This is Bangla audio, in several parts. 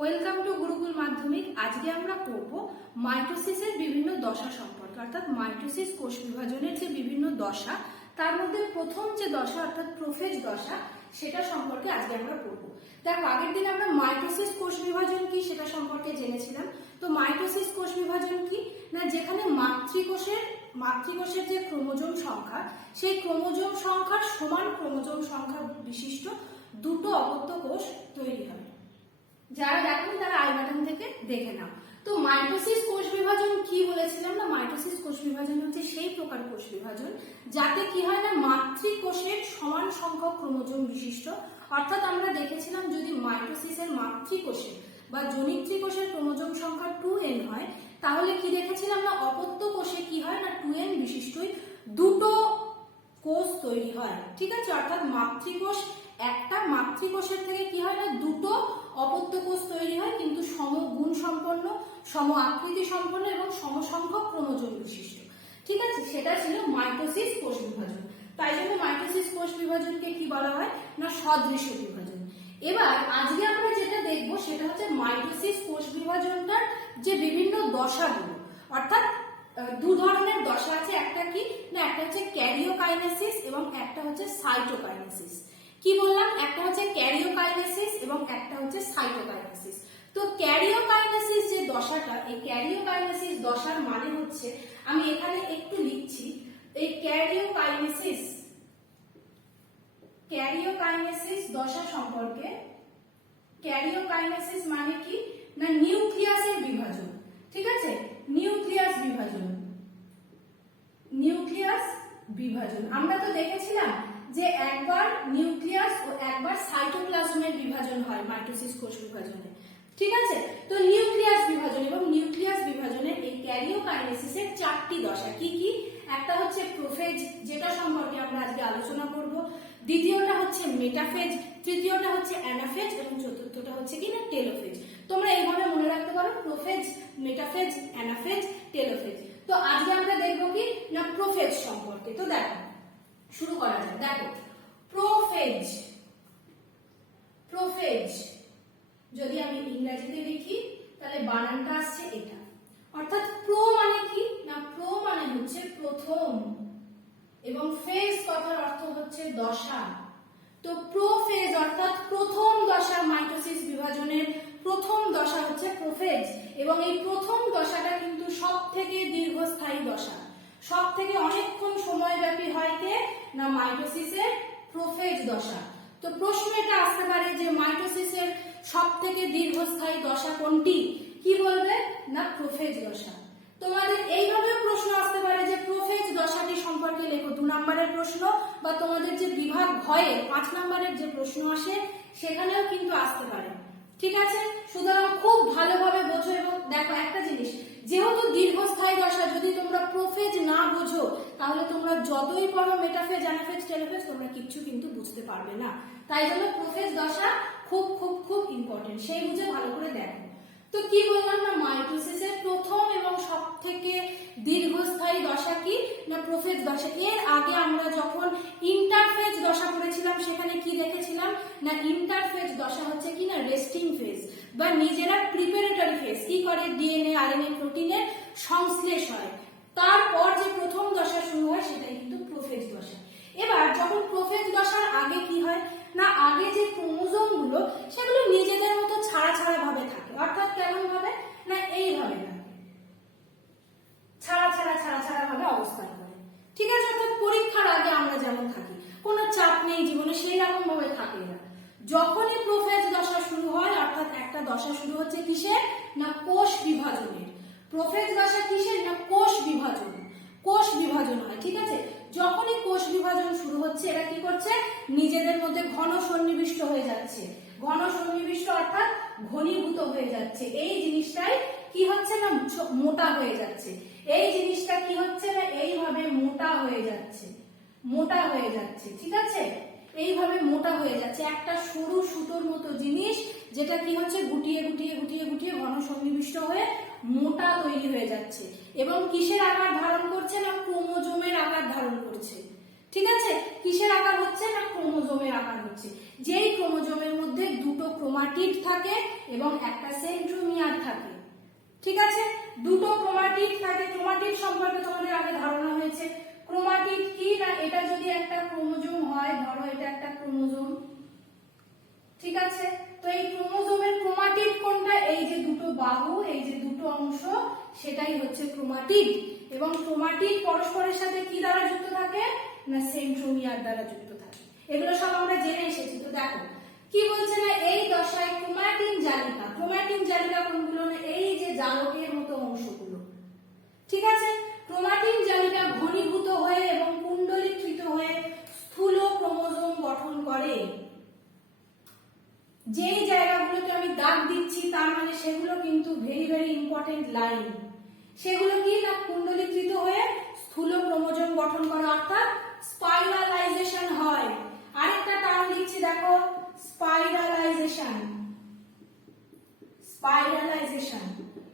ওয়েলকাম টু গুরুকুল মাধ্যমিক আজকে আমরা পড়ব মাইটোসিসের বিভিন্ন দশা সম্পর্কে, অর্থাৎ মাইটোসিস কোষ বিভাজনের যে বিভিন্ন দশা, তার মধ্যে প্রথম যে দশা, অর্থাৎ প্রোফেজ দশা, সেটা সম্পর্কে আজকে আমরা পড়ব। দেখো, আগের দিন আমরা মাইটোসিস কোষ বিভাজন কি, সেটা সম্পর্কে জেনেছিলাম। তো মাইটোসিস কোষ বিভাজন কি? না, যেখানে মাতৃকোষের মাতৃকোষের যে ক্রোমোজোম সংখ্যা, সেই ক্রোমোজোম সংখ্যার সমান ক্রোমোজোম সংখ্যা বিশিষ্ট দুটো অপত্য কোষ তৈরি হয়। যারা দেখেন তারা আই বাটন থেকে দেখে নাও। তো মাইটোসিস কোষ বিভাজন কি বলেছিলাম না মাইটোসিস কোষ বিভাজন হচ্ছে সেই প্রকার কোষ বিভাজন যাতে কি হয় না, মাতৃকোষের সমান সংখ্যক ক্রোমোজোম বিশিষ্ট। অর্থাৎ আমরা দেখেছিলাম যদি মাইটোসিসের মাতৃকোষে বা জনিত্রী কোষের ক্রোমোজোম সংখ্যা টু এন হয়, তাহলে কি দেখেছিলাম না অপত্য কোষে কি হয় না, টু এন বিশিষ্টই দুটো কোষ তৈরি হয়। ঠিক আছে? অর্থাৎ মাতৃকোষ একটা, মাতৃকোষের থেকে কি হয় না, দুটো অপত্য কোষ তৈরি হয়, কিন্তু সম গুণ সম্পন্ন, সম আকৃতি সম্পন্ন এবং সমসংখ্যক ক্রোমোজোম বিশিষ্ট। ঠিক আছে? সেটা ছিল মাইটোসিস কোষ বিভাজন। তাই জন্য মাইটোসিস কোষ বিভাজনকে কি বলা হয়? না সদৃশ্য বিভাজন। এবার আজকে আমরা যেটা দেখব সেটা হচ্ছে মাইটোসিস কোষ বিভাজনটার যে বিভিন্ন দশাগুলো। অর্থাৎ দু ধরনের দশা আছে। একটা কি? না, একটা হচ্ছে ক্যারিওকাইনেসিস এবং একটা হচ্ছে সাইটোকাইনেসিস। কি বললাম? একটা হচ্ছে ক্যারিওকাইনেসিস এবং একটা হচ্ছে সাইটোকাইনেসিস। তো ক্যারিওকাইনেসিস যে দশাটা, এই ক্যারিওকাইনেসিস দশার মানে হচ্ছে, আমি এখানে একটু লিখছি, এই ক্যারিওকাইনেসিস ক্যারিওকাইনেসিস দশা সম্পর্কে, ক্যারিওকাইনেসিস মানে কি? না, নিউক্লিয়াসের বিভাজন, ঠিক আছে? নিউক্লিয়াস বিভাজন। নিউক্লিয়াস বিভাজন। আমরা তো দেখেছিলাম যে একবার নিউক্লিয়াস ও একবার সাইটোপ্লাজমের বিভাজন হয়, মাইটোসিস কোষ বিভাজনে। ঠিক আছে? তো নিউক্লিয়াস বিভাজন এবং নিউক্লিয়াস বিভাজনের এই ক্যারিওকাইনেসিসের চারটি দশা কি কি? একটা হচ্ছে প্রোফেজ, যেটা সম্পর্কে আমরা আজকে আলোচনা করব। দ্বিতীয়টা হচ্ছে মেটাফেজ, তৃতীয়টা হচ্ছে অ্যানাফেজ এবং চতুর্থটা হচ্ছে কি না টেলোফেজ। তোমরা এইভাবে মনে রাখতে পারো, প্রোফেজ, মেটাফেজ, অ্যানাফেজ, টেলোফেজ। তো আজকে আমরা দেখব কি? না, প্রোফেজ সম্পর্কে। তো দেখো শুরু করা যাক। দেখো প্রোফেজ প্রোফেজ যদি আমি ইংরেজিতে লিখি, তাহলে বানানটা আসছে এটা। অর্থাৎ প্রো মানে কি? না প্রো মানে হচ্ছে প্রথম। এবং ফেজ কথার অর্থ হচ্ছে দশা। তো প্রোফেজ অর্থাৎ প্রথম দশা মাইটোসিস বিভাজনের প্রথম দশা হচ্ছে প্রোফেজ এবং এই প্রথম দশাটা কিন্তু সব থেকে দীর্ঘস্থায়ী দশা। সব থেকে অনেকক্ষণ সময়ব্যাপী হয় কে না, মাইটোসিসের প্রোফেজ দশা। তো প্রশ্ন এটা আসতে পারে যে মাইটোসিসের সব থেকে দীর্ঘস্থায়ী দশা কোনটি? কি বলবে? না, প্রোফেজ দশা। তোমাদের এইভাবে প্রশ্ন আসতে পারে যে প্রোফেজ দশাটি সম্পর্কে লেখো। দু নম্বরের প্রশ্ন বা তোমাদের যে বিভাগ ভয়ে পাঁচ নম্বরের যে প্রশ্ন আসে, সেখানেও কিন্তু আসতে পারে। ঠিক আছে? সুতরাং খুব ভালোভাবে বোঝো এবং দেখো একটা জিনিস, যেহেতু দীর্ঘস্থায়ী দশা, যদি তোমরা প্রোফেজ না বোঝো, তাহলে তোমরা যতই পড়ো মেটাফেজ অ্যানাফেজ টেলোফেজ তোমরা কিচ্ছু কিন্তু বুঝতে পারবে না। তাই জন্য প্রোফেজ দশা খুব খুব খুব ইম্পর্টেন্ট সেই বুঝে ভালো করে দেখো। তো কি বললাম না মাইটোসিসের প্রথম এবং সব থেকে দীর্ঘস্থায়ী দশা কি না প্রোফেজ দশা? এর আগে আমরা যখন ইন্টারফেজ দশা পড়েছিলাম, সেখানে কি দেখেছিলাম? না ইন্টারফেজ দশা হচ্ছে কি না রেস্টিং ফেজ বা নিজেরা প্রিপারেটরি ফেজ কি করে? ডিএনএ আরএনএ প্রোটিনের সংশ্লেষ হয়। তারপর যে প্রথম দশা শুরু হয়, সেটাই কিন্তু প্রোফেজ দশা। এবার যখন প্রোফেজ দশার আগে কি হয়? না, আগে যে ক্রোমোজোমগুলো সেগুলো নিজেদের মতো ছাড়া ছাড়া ভাবে থাকে। অর্থাৎ কেমন ভাবে? না, এইভাবে না ছাড়া ছাড়া ছাড়া ছাড়া ভাবে অবস্থান করে। ঠিক আছে? অর্থাৎ পরীক্ষার আগে আমরা যেমন থাকি, কোনো চাপ নেই জীবনে, সেই রকম ভাবে থাকে না। যখনই প্রোফেজ দশা শুরু হয়, অর্থাৎ একটা দশা শুরু হচ্ছে কিসের না কোষ বিভাজনের। প্রোফেজ দশা কিসের? না কোষ বিভাজন। কোষ বিভাজন হয়, ঠিক আছে? যখনই কোষ বিভাজন শুরু হচ্ছে, এরা কি করছে? নিজেদের মধ্যে ঘন সন্নিবিষ্ট হয়ে যাচ্ছে। ঘন সন্নিবিষ্ট অর্থাৎ ঘনীভূত হয়ে যাচ্ছে। এই জিনিসটাই কি হচ্ছে না মোটা হয়ে যাচ্ছে। এই জিনিসটা কি হচ্ছে না, এইভাবে মোটা হয়ে যাচ্ছে। মোটা হয়ে যাচ্ছে, ঠিক আছে? এইভাবে মোটা হয়ে যাচ্ছে। একটা সরু সুতোর মতো জিনিস যেটা কি হচ্ছে, গুটিয়ে গুটিয়ে গুটিয়ে গুটিয়ে ঘন সন্নিবিষ্ট হয়ে মোটা তৈরি হয়ে যাচ্ছে। এবং কিসের আকার ধারণ করছে না ক্রোমোজোমের আকার ধারণ করছে? ঠিক আছে? কিসের আকার হচ্ছে না ক্রোমোজোমের আকার হচ্ছে? যেই ক্রোমোজোমের মধ্যে দুটো ক্রোমাটিড থাকে এবং একটা সেন্ট্রোমিয়ার থাকে। ঠিক আছে? দুটো ক্রোমাটিড থাকে, ক্রোমাটিড সম্পর্কে তোমাদের আগে ধারণা হয়েছে। ক্রোমাটিড কি না, এটা যদি একটা ক্রোমোজোম হয়, ধরো এটা একটা ক্রোমোজোম ঠিক আছে? তো এই ক্রোমোজোমের ক্রোমাটিড কোনটা এই যে দুটো বাহু, এই যে দুটো অংশ, সেটাই হচ্ছে ক্রোমাটিড এবং ক্রোমাটিড পরস্পরের সাথে কি দ্বারা যুক্ত থাকে? না সেন্ট্রোমিয়ার দ্বারা যুক্ত থাকে। এগুলো সব আমরা জেনে এসেছি, তো দেখো, কি বলছে না, এই দশায় ক্রোমাটিন জালিকা ক্রোমাটিন জালিকা কোনগুলো না, এই যে জালকের মতো অংশগুলো, ঠিক আছে? ক্রোমাটিন জালিকা ঘনীভূত হয়ে এবং কুণ্ডলীকৃত হয়ে স্থূল ক্রোমোজোম গঠন করে। যেই জায়গাগুলোতে আমি দাগ দিচ্ছি, তার মানে সেগুলো কিন্তু ভেরি ভেরি ইম্পর্টেন্ট লাইন সেগুলো কি না কুণ্ডলীকৃত হয়ে স্থূল ক্রোমোজোম গঠন করে, অর্থাৎ স্পাইরালাইজেশন হয়। আরেকটা টার্ম দিচ্ছি, দেখো স্পাইরালাইজেশন স্পাইরালাইজেশন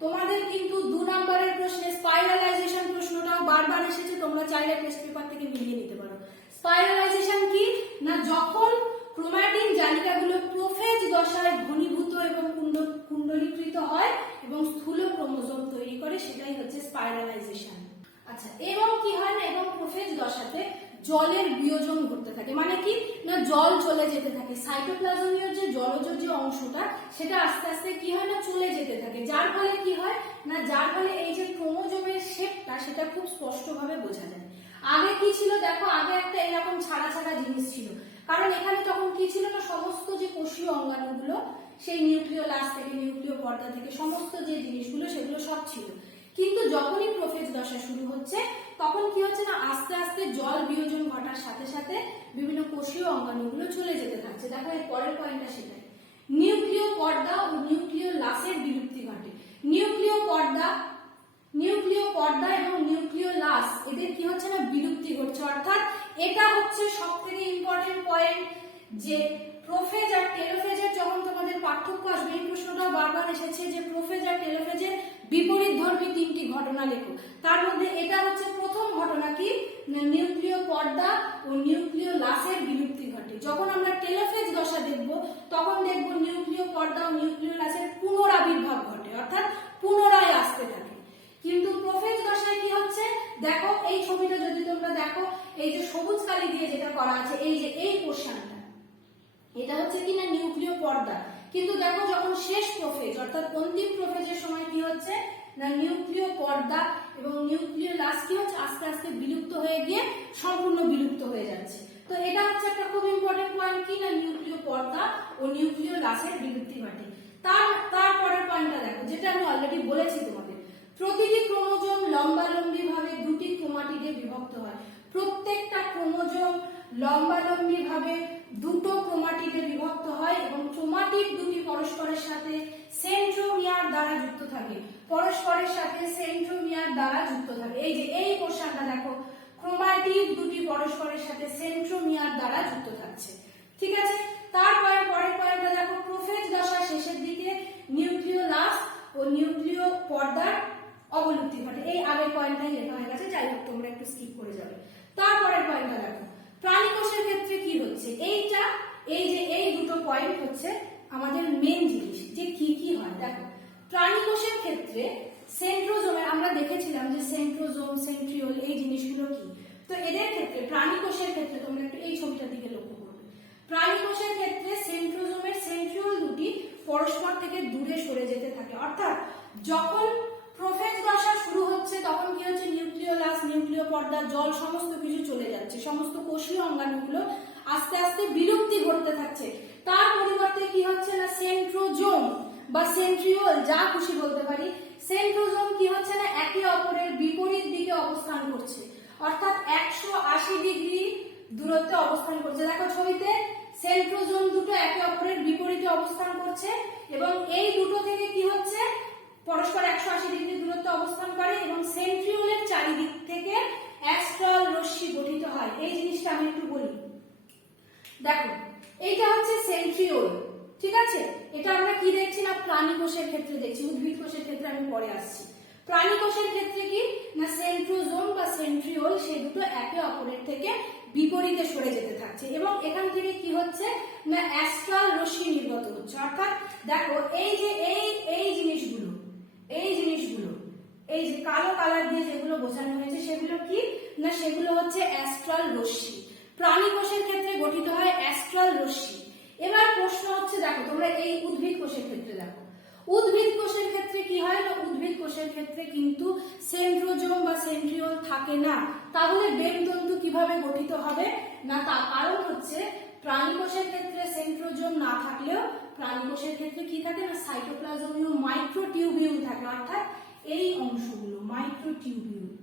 তোমাদের কিন্তু দু নম্বরের প্রশ্নে স্পাইরালাইজেশন প্রশ্নটাও বারবার এসেছে, তোমরা চাইলে টেস্ট পেপার থেকে মিলিয়ে নিতে পারো। স্পাইরালাইজেশন কি? না, যখন ক্রোমাটিন জালিকাগুলো প্রোফেজ দশায় ঘনীভূত এবং কুণ্ড- কুণ্ডলীকৃত হয় এবং স্থূল ক্রোমোজোম তৈরি করে, সেটাই হচ্ছে স্পাইরালাইজেশন আচ্ছা এবং কি হয় না, এবং প্রোফেজ দশাতে জলের বিয়োজন ঘটতে থাকে। মানে কি? না, জল চলে যেতে থাকে। সাইটোপ্লাজমীয় যে জলজ যে অংশটা, সেটা আস্তে আস্তে কি হয় না, চলে যেতে থাকে। যার ফলে কি হয়? না, যার ফলে এই যে ক্রোমোজোমের শেপটা সেটা খুব স্পষ্টভাবে বোঝা যায়। আগে কি ছিল? দেখো, আগে একটা এরকম ছাড়া ছাড়া জিনিস ছিল। কারণ এখানে তখন কি ছিল না, সমস্ত যে কোষীয় অঙ্গাণুগুলো, সেই নিউক্লিয় লাস থেকে নিউক্লিয় পর্দা থেকে, সমস্ত যে জিনিসগুলো, সেগুলো সব ছিল। কিন্তু যখনই প্রোফেজ দশা শুরু হচ্ছে, তখন কি হচ্ছে না, আস্তে আস্তে জল বিয়োজন ঘটার সাথে সাথে বিভিন্ন কোষীয় অঙ্গাণুগুলো চলে যেতে থাকছে। দেখো এর পরের পয়েন্টটা সেটাই। নিউক্লিয় পর্দা ও নিউক্লিয় লাসের বিলুপ্তি ঘটে। নিউক্লিয় পর্দা নিউক্লিয় পর্দা এবং নিউক্লিয় লাস এদের কি হচ্ছে না, বিলুপ্তি ঘটছে। অর্থাৎ এটা হচ্ছে সব থেকে ইম্পর্টেন্ট পয়েন্ট যে প্রোফেজ আর টেলোফেজের যখন তোমাদের পার্থক্য আসবে, এই প্রশ্নটাও বারবার এসেছে যে প্রোফেজ আর টেলোফেজের বিপরীত ধর্মী তিনটি ঘটনা লেখো। তার মধ্যে এটা হচ্ছে প্রথম ঘটনা কি? নিউক্লিয় পর্দা ও নিউক্লিয় লাসের বিলুপ্তি ঘটে। যখন আমরা টেলোফেজ দশা দেখব, তখন দেখব নিউক্লিয় পর্দা ও নিউক্লিয় লাসের পুনরাবির্ভাব ঘটে, অর্থাৎ পুনরায় আসতে থাকে। কিন্তু প্রোফেজ দশায় কি হচ্ছে? দেখো, এই ছবিটা যদি তোমরা দেখো, এই যে সবুজ কালি দিয়ে যেটা করা আছে, এই যে এই পোর্শনটা এটা হচ্ছে কিনা নিউক্লিয় পর্দা। কিন্তু দেখো যখন শেষ প্রোফেজ অর্থাৎ অন্তিম প্রোফেজের সময় কি হচ্ছে? না নিউক্লিয় পর্দা এবং নিউক্লিয় লাস কি হচ্ছে? আস্তে আস্তে বিলুপ্ত হয়ে গিয়ে সম্পূর্ণ বিলুপ্ত হয়ে যাচ্ছে। তো এটা হচ্ছে একটা খুব ইম্পর্টেন্ট পয়েন্ট কি? না নিউক্লিয় পর্দা ও নিউক্লিয় লাসের বিলুপ্তি ঘটে। তার তারপরের পয়েন্টটা দেখো, যেটা আমি অলরেডি বলেছি তোমাদের। প্রতিটি ক্রোমোজোম লম্বালম্বি ভাবে দুটি ক্রোমাটিডে বিভক্ত হয়। প্রত্যেকটা ক্রোমোজোম লম্বালম্বি ভাবে দুটো ক্রোমাটিডে বিভক্ত হয় এবং ক্রোমাটিড দুটি পরস্পরের সাথে সেন্ট্রোমিয়ার দ্বারা যুক্ত থাকে। পরস্পরের সাথে সেন্ট্রোমিয়ার দ্বারা যুক্ত থাকে। এই যে, এই পোর্শনটা দেখো, ক্রোমাটিড দুটি পরস্পরের সাথে সেন্ট্রোমিয়ার দ্বারা যুক্ত থাকছে। ঠিক আছে? তারপরে পরের পয়েন্টটা দেখো, প্রোফেজ দশা শেষের দিকে নিউক্লিয় লাস ও নিউক্লিয় পর্দার অবলুপ্তি ঘটে। এই আগের পয়েন্টটাই লেখা হয়ে গেছে, যাই হোক, তোমরা একটু স্কিপ করে যাবে। তারপরের পয়েন্টটা দেখো প্রাণী কোষের ক্ষেত্রে এই যে, এই দুটো পয়েন্ট হচ্ছে আমাদের মেন জিনিস, যে কি কি হয়? দেখো প্রাণী কোষের ক্ষেত্রে সেন্ট্রোজোমের আমরা দেখেছিলাম যে সেন্ট্রোজোম সেন্ট্রিওল এই জিনিসগুলো কি? তো এদের ক্ষেত্রে প্রাণী কোষের ক্ষেত্রে, তোমরা একটু এই ছবিটার দিকে লক্ষ্য করবে। প্রাণী কোষের ক্ষেত্রে সেন্ট্রোজোমের সেন্ট্রিওল দুটি পরস্পর থেকে দূরে সরে যেতে থাকে। অর্থাৎ, যখন প্রোফেজ দশা শুরু হচ্ছে, তখন কি হচ্ছে? নিউক্লিওলাস, নিউক্লিয় পর্দা, জল, সমস্ত কিছু চলে যাচ্ছে। সমস্ত কোষীয় অঙ্গাণুগুলো আস্তে আস্তে বিলুপ্তি ঘটতে থাকছে। তার পরিবর্তে কি হচ্ছে না, সেন্ট্রোজোম বা সেন্ট্রিওল, যা খুশি বলতে পারি, সেন্ট্রোজোম কি হচ্ছে না, একে অপরের বিপরীত দিকে অবস্থান করছে। অর্থাৎ একশো আশি ডিগ্রি দূরত্বে অবস্থান করছে। দেখো ছবিতে সেন্ট্রোজোম দুটো একে অপরের বিপরীতে অবস্থান করছে এবং এই দুটো থেকে কি হচ্ছে, পরস্পর একশো আশি ডিগ্রি দূরত্বে অবস্থান করে এবং সেন্ট্রিওলের চারিদিক থেকে অ্যাস্ট্রাল রশ্মি গঠিত হয়। এই জিনিসটা আমি একটু বলি। দেখো, এইটা হচ্ছে সেন্ট্রিওল ঠিক আছে? এটা আমরা কি দেখছি না? প্রাণী কোষের ক্ষেত্রে দেখছি, উদ্ভিদ কোষের ক্ষেত্রে আমি পরে আসছি। প্রাণী কোষের ক্ষেত্রে কি? না সেন্ট্রোজোম বা সেন্ট্রিওল সে দুটো একে অপরের থেকে বিপরীতে সরে যেতে থাকছে। এবং এখান থেকে কি হচ্ছে? না অ্যাস্ট্রাল রশ্মি নির্গত হচ্ছে। অর্থাৎ দেখো, এই যে, এই এই জিনিসগুলো এই জিনিসগুলো, এই যে কালো কালার দিয়ে যেগুলো বোঝানো হয়েছে, সেগুলো কি? না সেগুলো হচ্ছে অ্যাস্ট্রাল রশ্মি। প্রাণী কোষের ক্ষেত্রে গঠিত হয় অ্যাস্ট্রাল রশ্মি। এবার প্রশ্ন হচ্ছে, দেখো, তোমরা এই উদ্ভিদ কোষের ক্ষেত্রে দেখো। উদ্ভিদ কোষের ক্ষেত্রে কি হয় না? উদ্ভিদ কোষের ক্ষেত্রে কিন্তু সেন্ট্রোজোম বা সেন্ট্রিওল থাকে না। তাহলে বেমতন্তু কীভাবে গঠিত হবে? না, তার কারণ হচ্ছে প্রাণী কোষের ক্ষেত্রে সেন্ট্রোজোম না থাকলেও প্রাণী কোষের ক্ষেত্রে কি থাকে না? সাইটোপ্লাজমীয় মাইক্রোটিউবিউল থাকে। অর্থাৎ এই অংশগুলো, মাইক্রোটিউবিউল।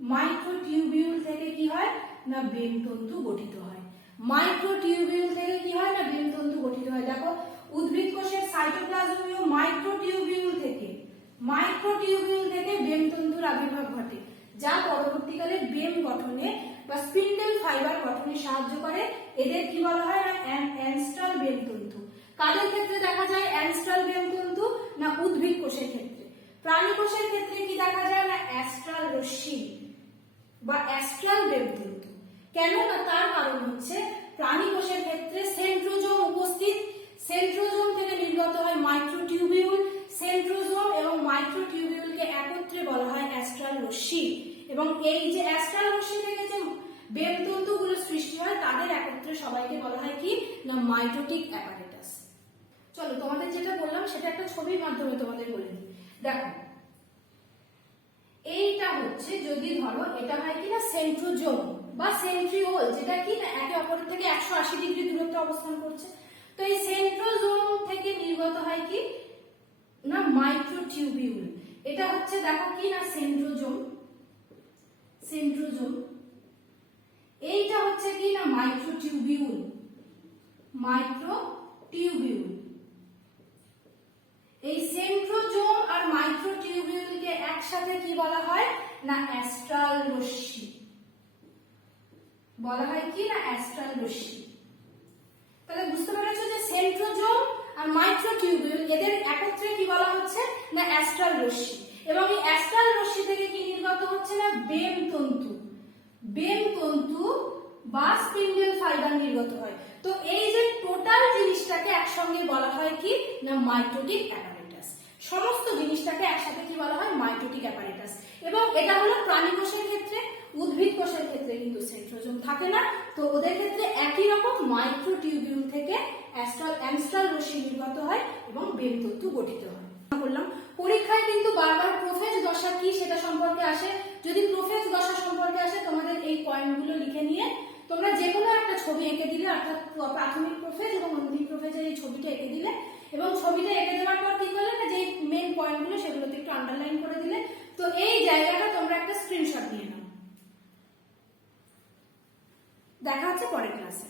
মাইক্রোটিউবিউল থেকে কি হয়? না বেমতন্তু গঠিত হয়। মাইক্রোটিউবিউল থেকে কি হয় না বেমতন্তু গঠিত হয়? দেখো উদ্ভিদ কোষের সাইটোপ্লাজমীয় মাইক্রোটিউবিউল থেকে মাইক্রোটিউবিউল থেকে বেমতন্তুর আবির্ভাব ঘটে, যা পরবর্তীকালে বেম গঠনে বা স্পিন্ডেল ফাইবার গঠনে সাহায্য করে। এদের কি বলা হয় না? অ্যানস্ট্রাল বেমতন্তু কাদের ক্ষেত্রে দেখা যায় অ্যানস্ট্রাল বেমতন্তু না উদ্ভিদ কোষের ক্ষেত্রে? প্রাণী কোষের ক্ষেত্রে কি দেখা যায় না? অ্যাস্ট্রাল রশ্মি বা অ্যাস্ট্রাল বেমতন্তু কেন না তার কারণ হচ্ছে প্রাণী কোষের ক্ষেত্রে সেন্ট্রোজোম উপস্থিত। সেন্ট্রোজোম থেকে নির্গত হয় মাইক্রোটিউবিউল। সেন্ট্রোজোম এবং মাইক্রোটিউবিউলকে একত্রে বলা হয় অ্যাস্ট্রাল রশ্মি এবং এই যে অ্যাস্ট্রাল রশ্মি থেকে যে বেমতন্তুগুলো সৃষ্টি হয়, তাদের একত্রে সবাইকে বলা হয় কি? না মাইটোটিক অ্যাপারেটাস চলো তোমাদের যেটা বললাম, সেটা একটা ছবির মাধ্যমে তোমাদের বলে দিই। দেখো এইটা হচ্ছে যদি ধরো এটা হয় কি না সেন্ট্রোজোম বা সেন্ট্রিওল যেটা কি না একে অপরের থেকে একশো আশি ডিগ্রি দূরত্বে অবস্থান করছে। তো এই সেন্ট্রোজোম থেকে নির্গত হয় কি? না মাইক্রোটিউবিউল এটা হচ্ছে দেখো কি না সেন্ট্রোজোম সেন্ট্রোজোম এইটা হচ্ছে কি না মাইক্রোটিউবিউল মাইক্রোটিউবিউল এই সেন্ট্রোজোম আর মাইক্রোটিউবিউলকে একসাথে কি বলা হয় না অ্যাস্ট্রাল রশ্মি? বলা হয় কি না অ্যাস্ট্রাল রশ্মি? তাহলে বুঝতে পেরেছ যে সেন্ট্রোজোম আর মাইক্রোটিউবিউল এদের একত্রে কি বলা হচ্ছে? না অ্যাস্ট্রাল রশ্মি। এবং এই অ্যাস্ট্রাল রশ্মি থেকে কি নির্গত হচ্ছে না? বেম তন্তু। বেম তন্তু বা স্পিন্ডেল ফাইবার নির্গত হয়। তো এই যে টোটাল জিনিসটাকে একসঙ্গে বলা হয় কি? না মাইটোটিক অ্যাপারেটাস সমস্ত জিনিসটাকে একসাথে কি বলা হয়? Mitotic apparatus. এবং এটা হলো প্রাণী কোষের ক্ষেত্রে, উদ্ভিদ কোষের ক্ষেত্রে কিন্তু সেন্ট্রোজোম থাকে না। তো ওদের ক্ষেত্রে একই রকম মাইক্রোটিউবিউল থেকে অ্যাস্ট্রাল অ্যানস্ট্রাল রশ্মি নির্গত হয় এবং বেমতন্তু গঠিত হয়। বললাম, পরীক্ষায় কিন্তু বারবার প্রোফেজ দশা কি সেটা সম্পর্কে আসে? যদি প্রোফেজ দশা সম্পর্কে আসে, তোমাদের এই পয়েন্টগুলো লিখে নিয়ে তোমরা যে কোনো একটা ছবি এঁকে দিলে, অর্থাৎ প্রাথমিক প্রোফেজ এবং অন্তিম প্রোফেজের এই ছবিটা এঁকে দিলে এবং ছবিটা এঁকে দেওয়ার পর কি করলে না যে মেন পয়েন্টগুলো সেগুলোতে একটু আন্ডারলাইন করে দিলে, তো এই জায়গাটা তোমরা একটা স্ক্রিনশট নিয়ে নাও। দেখা হচ্ছে পরের ক্লাসে